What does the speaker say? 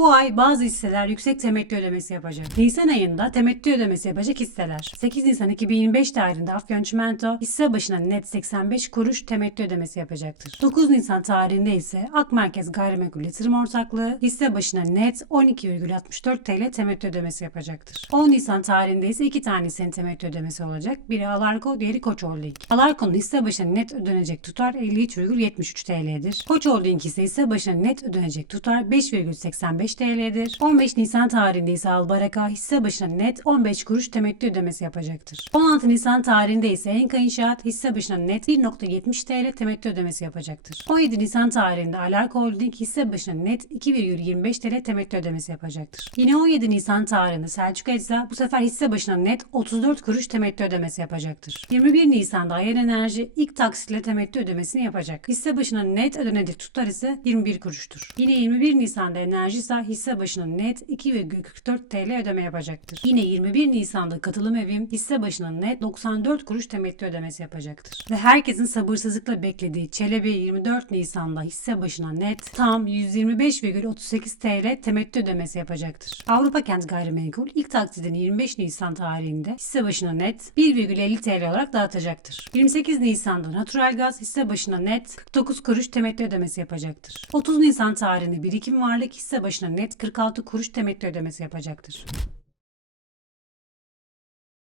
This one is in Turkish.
Bu ay bazı hisseler yüksek temettü ödemesi yapacak. Nisan ayında temettü ödemesi yapacak hisseler. 8 Nisan 2025 tarihinde Afyon Çimento hisse başına net 85 kuruş temettü ödemesi yapacaktır. 9 Nisan tarihinde ise Ak Merkez Gayrimenkul Yatırım Ortaklığı hisse başına net 12,64 TL temettü ödemesi yapacaktır. 10 Nisan tarihinde ise iki tane hissenin temettü ödemesi olacak. Biri Alarko, diğeri Koç Holding. Alarko'nun hisse başına net ödenecek tutar 53,73 TL'dir. Koç Holding ise hisse başına net ödenecek tutar 5,85 TL'dir. 15 Nisan tarihinde ise Albaraka hisse başına net 15 kuruş temettü ödemesi yapacaktır. 16 Nisan tarihinde ise Enka İnşaat hisse başına net 1,70 TL temettü ödemesi yapacaktır. 17 Nisan tarihinde Alarko Holding hisse başına net 2,25 TL temettü ödemesi yapacaktır. Yine 17 Nisan tarihinde Selçuk Ecza bu sefer hisse başına net 34 kuruş temettü ödemesi yapacaktır. 21 Nisan'da Ayer Enerji ilk taksitle temettü ödemesini yapacak. Hisse başına net ödenecek tutar ise 21 kuruştur. Yine 21 Nisan'da Hisse başına net 2,44 TL ödeme yapacaktır. Yine 21 Nisan'da Katılım Evim hisse başına net 94 kuruş temettü ödemesi yapacaktır. Ve herkesin sabırsızlıkla beklediği Çelebi 24 Nisan'da hisse başına net tam 125,38 TL temettü ödemesi yapacaktır. Avrupa Kent Gayrimenkul ilk taksidini 25 Nisan tarihinde hisse başına net 1,50 TL olarak dağıtacaktır. 28 Nisan'da Natural Gaz hisse başına net 49 kuruş temettü ödemesi yapacaktır. 30 Nisan tarihinde Birikim Varlık hisse başına net 46 kuruş temettü ödemesi yapacaktır.